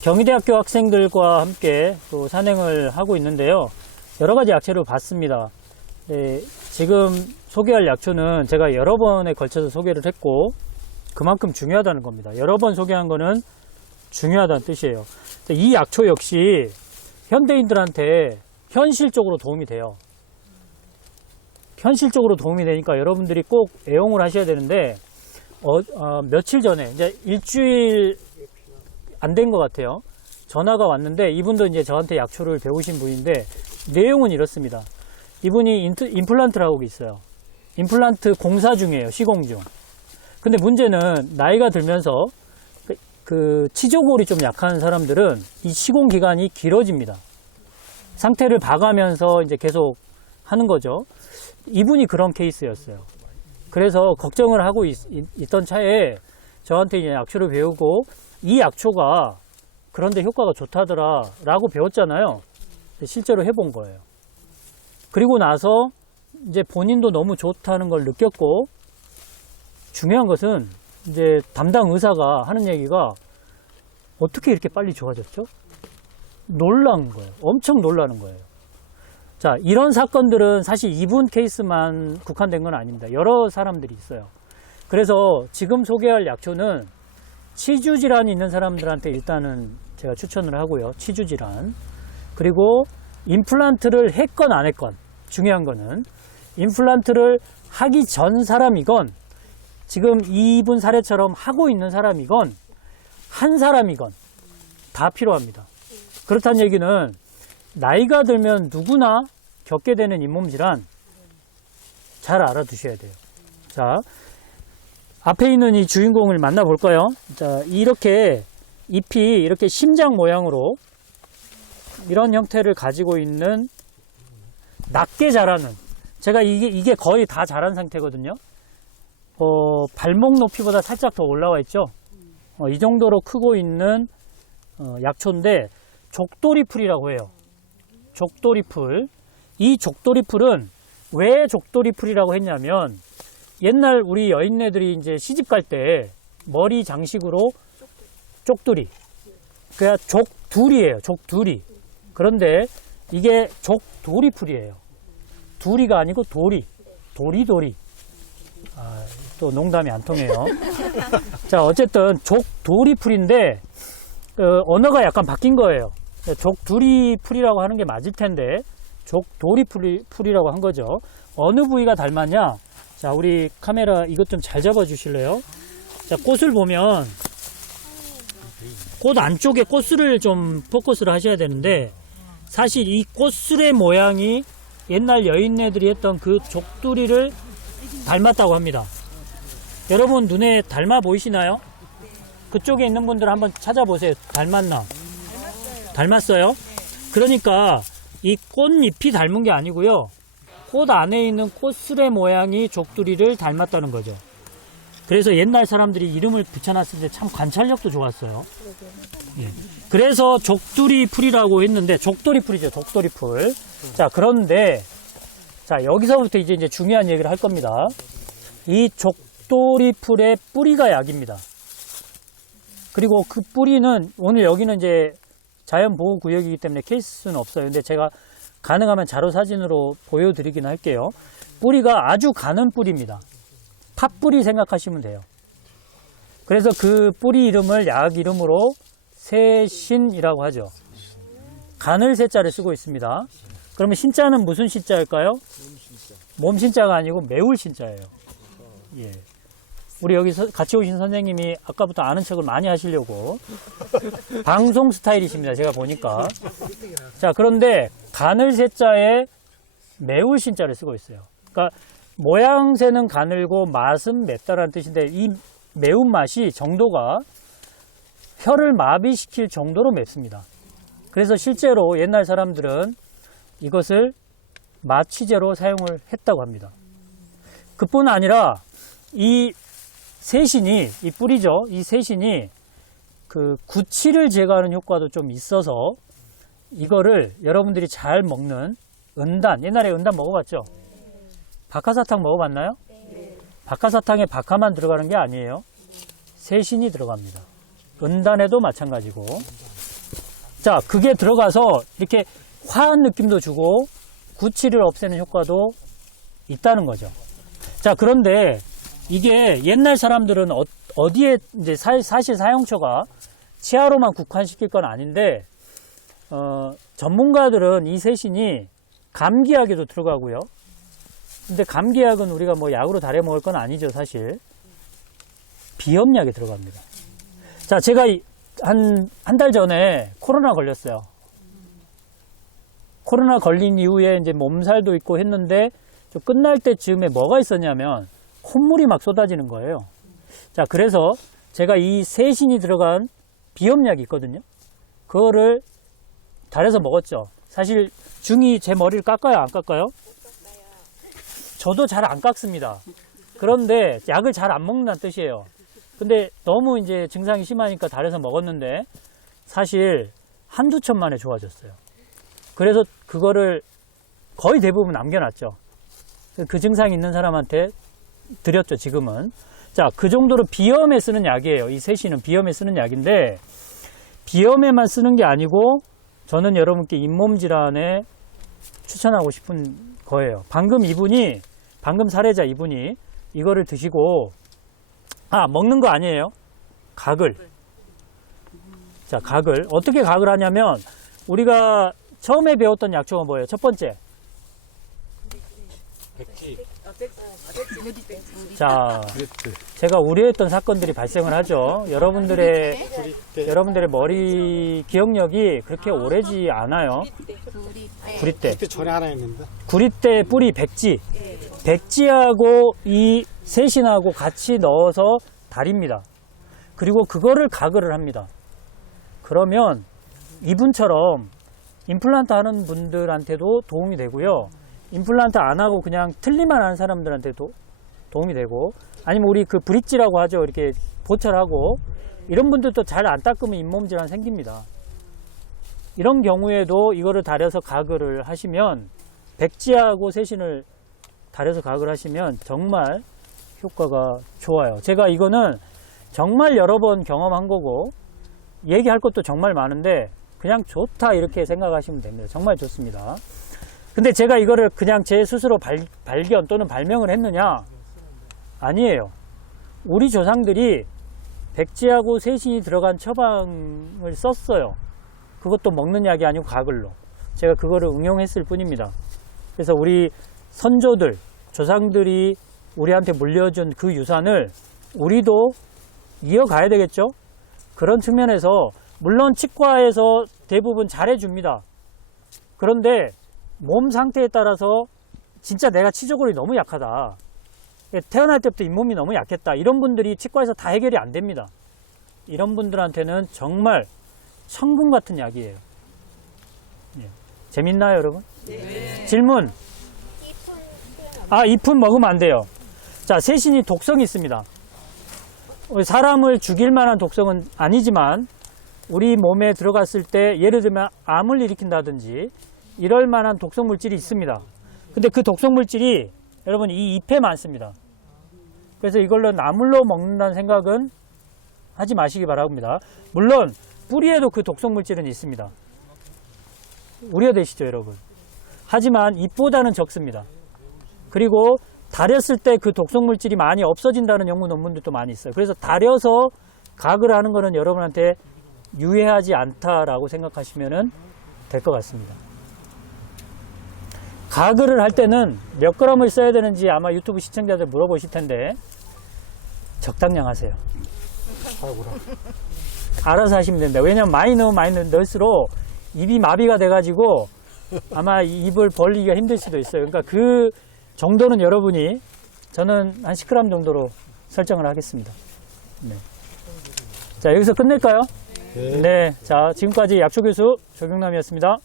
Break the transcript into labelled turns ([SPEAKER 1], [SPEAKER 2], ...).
[SPEAKER 1] 경희대학교 학생들과 함께 또 산행을 하고 있는데요. 여러 가지 약초를 봤습니다. 네, 지금 소개할 약초는 제가 여러 번에 걸쳐서 소개를 했고 그만큼 중요하다는 겁니다. 여러 번 소개한 거는 중요하다는 뜻이에요. 이 약초 역시 현대인들한테 현실적으로 도움이 돼요. 현실적으로 도움이 되니까 여러분들이 꼭 애용을 하셔야 되는데 어, 어, 며칠 전에 이제 일주일 안 된 것 같아요. 전화가 왔는데 이분도 이제 저한테 약초를 배우신 분인데 내용은 이렇습니다. 이분이 인트, 임플란트를 하고 있어요. 임플란트 공사 중이에요. 시공 중. 근데 문제는 나이가 들면서 그, 그 치조골이 좀 약한 사람들은 이 시공 기간이 길어집니다. 상태를 봐가면서 이제 계속 하는 거죠. 이분이 그런 케이스였어요. 그래서 걱정을 하고 있, 던 차에 저한테 이제 약초를 배우고 이 약초가 그런데 효과가 좋다더라 라고 배웠잖아요. 실제로 해본 거예요. 그리고 나서 이제 본인도 너무 좋다는 걸 느꼈고 중요한 것은 이제 담당 의사가 하는 얘기가 어떻게 이렇게 빨리 좋아졌죠? 놀란 거예요. 엄청 놀라는 거예요. 자, 이런 사건들은 사실 이분 케이스만 국한된 건 아닙니다. 여러 사람들이 있어요. 그래서 지금 소개할 약초는 치주 질환이 있는 사람들한테 일단은 제가 추천을 하고요. 치주 질환. 그리고 임플란트를 했건 안 했건 중요한 거는 임플란트를 하기 전 사람이건 지금 이분 사례처럼 하고 있는 사람이건 한 사람이건 다 필요합니다. 그렇다는 얘기는 나이가 들면 누구나 겪게 되는 잇몸 질환 잘 알아두셔야 돼요. 자, 앞에 있는 이 주인공을 만나볼까요? 자, 이렇게 잎이 이렇게 심장 모양으로 이런 형태를 가지고 있는 낮게 자라는 제가 이게 이게 거의 다 자란 상태거든요. 어, 발목 높이보다 살짝 더 올라와 있죠. 어, 이 정도로 크고 있는 어, 약초인데 족도리풀이라고 해요. 족도리풀. 이 족도리풀은 왜 족도리풀이라고 했냐면 옛날 우리 여인네들이 이제 시집 갈 때 머리 장식으로 쪽두리. 그냥 족두리예요. 족두리. 그런데 이게 족도리풀이에요. 두리가 아니고 도리. 도리도리. 아, 또 농담이 안 통해요. 자, 어쨌든 족도리풀인데 어, 언어가 약간 바뀐 거예요. 족두리풀이라고 하는 게 맞을 텐데 족도리풀이라고 한 거죠. 어느 부위가 닮았냐? 자, 우리 카메라 이것 좀 잘 잡아 주실래요? 자, 꽃을 보면 꽃 안쪽에 꽃술을 좀 포커스를 하셔야 되는데 사실 이 꽃술의 모양이 옛날 여인네들이 했던 그 족두리를 닮았다고 합니다. 여러분 눈에 닮아 보이시나요? 그쪽에 있는 분들 한번 찾아보세요. 닮았나? 닮았어요. 그러니까 이 꽃잎이 닮은 게 아니고요. 꽃 안에 있는 꽃술의 모양이 족두리를 닮았다는 거죠. 그래서 옛날 사람들이 이름을 붙여놨을 때 참 관찰력도 좋았어요. 예. 그래서 족두리 풀이라고 했는데 족도리 풀이죠. 족도리 풀. 자 그런데 자 여기서부터 이제 이제 중요한 얘기를 할 겁니다. 이 족도리 풀의 뿌리가 약입니다. 그리고 그 뿌리는 오늘 여기는 이제 자연보호구역이기 때문에 케이스는 없어요. 근데 제가 가능하면 자료 사진으로 보여드리긴 할게요. 뿌리가 아주 가는 뿌리입니다. 팥뿌리 생각하시면 돼요. 그래서 그 뿌리 이름을 약 이름으로 새신이라고 하죠. 간을 새자를 쓰고 있습니다. 그러면 신자는 무슨 신자일까요? 몸신자가 아니고 매울 신자예요. 예. 우리 여기 서- 같이 오신 선생님이 아까부터 아는 척을 많이 하시려고 방송 스타일이십니다. 제가 보니까. 자, 그런데 간을 새자에 매울 신자를 쓰고 있어요. 그러니까 모양새는 가늘고 맛은 맵다라는 뜻인데 이 매운맛이 정도가 혀를 마비시킬 정도로 맵습니다. 그래서 실제로 옛날 사람들은 이것을 마취제로 사용을 했다고 합니다. 그뿐 아니라 이 세신이 이 뿌리죠. 이 세신이 그 구취를 제거하는 효과도 좀 있어서 이거를 여러분들이 잘 먹는 은단 옛날에 은단 먹어봤죠? 박하사탕 먹어봤나요? 박하사탕에 박하만 들어가는 게 아니에요. 세신이 들어갑니다. 은단에도 마찬가지고 자, 그게 들어가서 이렇게 화한 느낌도 주고 구취를 없애는 효과도 있다는 거죠. 자, 그런데 이게 옛날 사람들은 어, 디에 이제 사, 사실 사용처가 치아로만 국한시킬 건 아닌데 어, 전문가들은 이 세신이 감기약에도 들어가고요. 근데 감기약은 우리가 뭐 약으로 달여 먹을 건 아니죠, 사실. 비염약에 들어갑니다. 자, 제가 한, 한 달 전에 코로나 걸렸어요. 코로나 걸린 이후에 이제 몸살도 있고 했는데 좀 끝날 때쯤에 뭐가 있었냐면 콧물이 막 쏟아지는 거예요. 자, 그래서 제가 이 세신이 들어간 비염약이 있거든요. 그거를 달여서 먹었죠. 사실 중이 제 머리를 깎아요, 안 깎아요? 저도 잘 안 깎습니다. 그런데 약을 잘 안 먹는다는 뜻이에요. 근데 너무 이제 증상이 심하니까 달여서 먹었는데 사실 한두 천 만에 좋아졌어요. 그래서 그거를 거의 대부분 남겨놨죠. 그 증상이 있는 사람한테 드렸죠, 지금은. 자, 그 정도로 비염에 쓰는 약이에요. 이 세시는 비염에 쓰는 약인데, 비염에만 쓰는 게 아니고, 저는 여러분께 잇몸 질환에 추천하고 싶은 거예요. 방금 이분이, 방금 사례자 이분이 이거를 드시고, 아, 먹는 거 아니에요. 각을. 자, 각을. 어떻게 각을 하냐면, 우리가 처음에 배웠던 약초가 뭐예요? 첫 번째. 자, 제가 우려했던 사건들이 발생을 하죠. 여러분들의 여러분들의 머리 기억력이 그렇게 오래지 않아요. 구리대.
[SPEAKER 2] 그때 전에 하나 했는데
[SPEAKER 1] 구리대 뿌리 백지. 백지하고 이 세신하고 같이 넣어서 달입니다. 그리고 그거를 가글을 합니다. 그러면 이분처럼 임플란트 하는 분들한테도 도움이 되고요. 임플란트 안 하고 그냥 틀리만 하는 사람들한테도 도움이 되고 아니면 우리 그 브릿지라고 하죠. 이렇게 보철하고 이런 분들도 잘 안 닦으면 잇몸 질환 생깁니다. 이런 경우에도 이거를 달여서 가글을 하시면 백지하고 세신을 달여서 가글 하시면 정말 효과가 좋아요. 제가 이거는 정말 여러 번 경험한 거고 얘기할 것도 정말 많은데 그냥 좋다 이렇게 생각하시면 됩니다. 정말 좋습니다. 근데 제가 이거를 그냥 제 스스로 발, 발견 또는 발명을 했느냐? 아니에요. 우리 조상들이 백지하고 세신이 들어간 처방을 썼어요. 그것도 먹는 약이 아니고 가글로. 제가 그거를 응용했을 뿐입니다. 그래서 우리 선조들, 조상들이 우리한테 물려준 그 유산을 우리도 이어가야 되겠죠? 그런 측면에서 물론 치과에서 대부분 잘해줍니다. 그런데 몸 상태에 따라서 진짜 내가 치적으로 너무 약하다. 태어날 때부터 잇몸이 너무 약했다. 이런 분들이 치과에서 다 해결이 안 됩니다. 이런 분들한테는 정말 천금 같은 약이에요. 예. 재밌나요, 여러분? 질문. 아, 잎은 먹으면 안 돼요. 자, 세신이 독성이 있습니다. 사람을 죽일 만한 독성은 아니지만 우리 몸에 들어갔을 때 예를 들면 암을 일으킨다든지 이럴 만한 독성 물질이 있습니다. 근데 그 독성 물질이 여러분 이 잎에 많습니다. 그래서 이걸로 나물로 먹는다는 생각은 하지 마시기 바랍니다. 물론 뿌리에도 그 독성 물질은 있습니다. 우려되시죠, 여러분. 하지만 잎보다는 적습니다. 그리고 달였을 때 그 독성 물질이 많이 없어진다는 연구 논문들도 많이 있어요. 그래서 달여서 각을 하는 거는 여러분한테 유해하지 않다라고 생각하시면 될 것 같습니다. 가글을 할 때는 몇 그램을 써야 되는지 아마 유튜브 시청자들 물어보실 텐데 적당량 하세요. 알아서 하시면 됩니다. 왜냐면 많이 넣으면 많이 넣을수록 입이 마비가 돼가지고 아마 이 입을 벌리기가 힘들 수도 있어요. 그러니까 그 정도는 여러분이 저는 한 10g 정도로 설정을 하겠습니다. 네. 자, 여기서 끝낼까요?
[SPEAKER 2] 네.
[SPEAKER 1] 네. 자, 지금까지 약초 교수 조경남이었습니다.